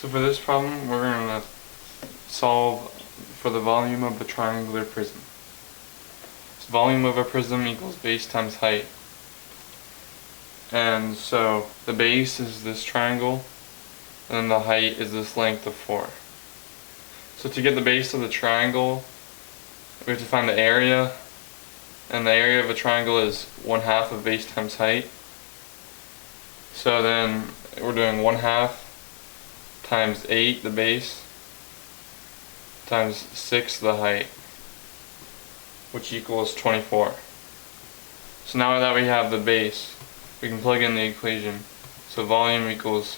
So for this problem, we're going to solve for the volume of the triangular prism. So volume of a prism equals base times height. And so the base is this triangle, and then the height is this length of 4. So to get the base of the triangle, we have to find the area, and the area of a triangle is 1/2 of base times height. So then we're doing 1/2 times 8, the base, times 6, the height, which equals 24. So now that we have the base, we can plug in the equation. So volume equals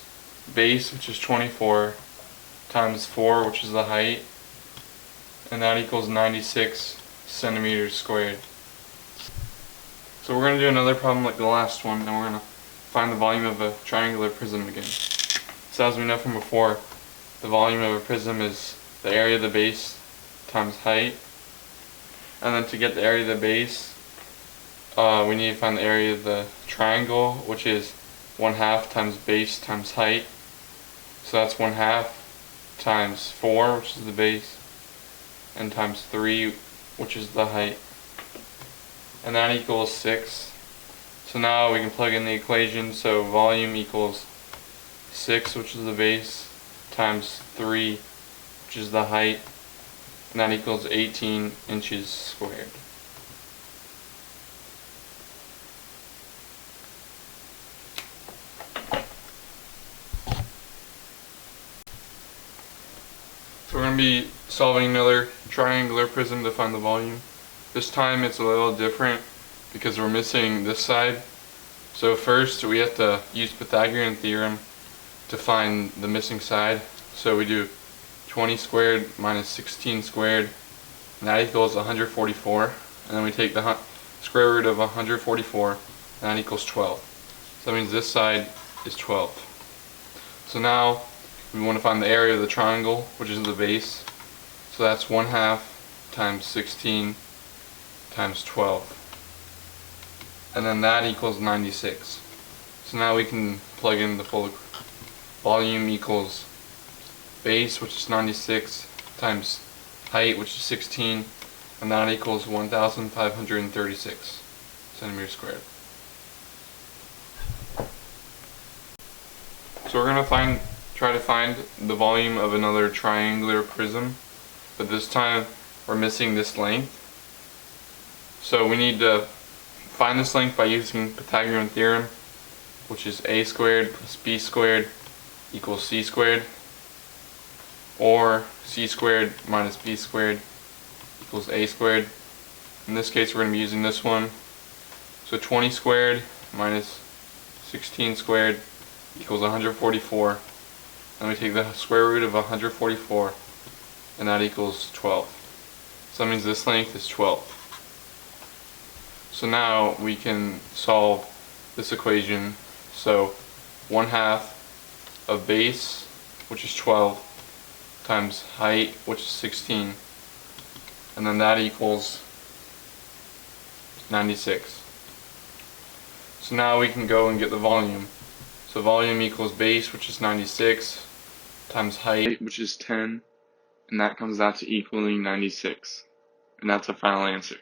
base, which is 24, times 4, which is the height, and that equals 96 centimeters squared. So we're going to do another problem like the last one, and we're going to find the volume of a triangular prism again. So as we know from before, the volume of a prism is the area of the base times height. And then to get the area of the base, we need to find the area of the triangle, which is 1/2 times base times height. So that's 1/2 times 4, which is the base, and times 3, which is the height. And that equals 6. So now we can plug in the equation. So volume equals 6, which is the base, times 3, which is the height, and that equals 18 inches squared. So we're going to be solving another triangular prism to find the volume. This time it's a little different because we're missing this side. So first we have to use Pythagorean theorem to find the missing side. So we do 20 squared minus 16 squared, and that equals 144. And then we take the square root of 144, and that equals 12. So that means this side is 12. So now we want to find the area of the triangle, which is the base. So that's 1/2 times 16 times 12. And then that equals 96. So now we can plug in the full volume equals base, which is 96, times height, which is 16, and that equals 1,536 centimeters squared. So we're going to try to find the volume of another triangular prism, but this time we're missing this length. So we need to find this length by using Pythagorean theorem, which is a squared plus b squared equals c squared, or c squared minus b squared equals a squared. In this case we're going to be using this one. So 20 squared minus 16 squared equals 144. And we take the square root of 144, and that equals 12. So that means this length is 12. So now we can solve this equation. So 1/2 of base, which is 12, times height, which is 16, and then that equals 96. So now we can go and get the volume. So volume equals base, which is 96, times height, which is 10, and that comes out to equaling 96. And that's our final answer.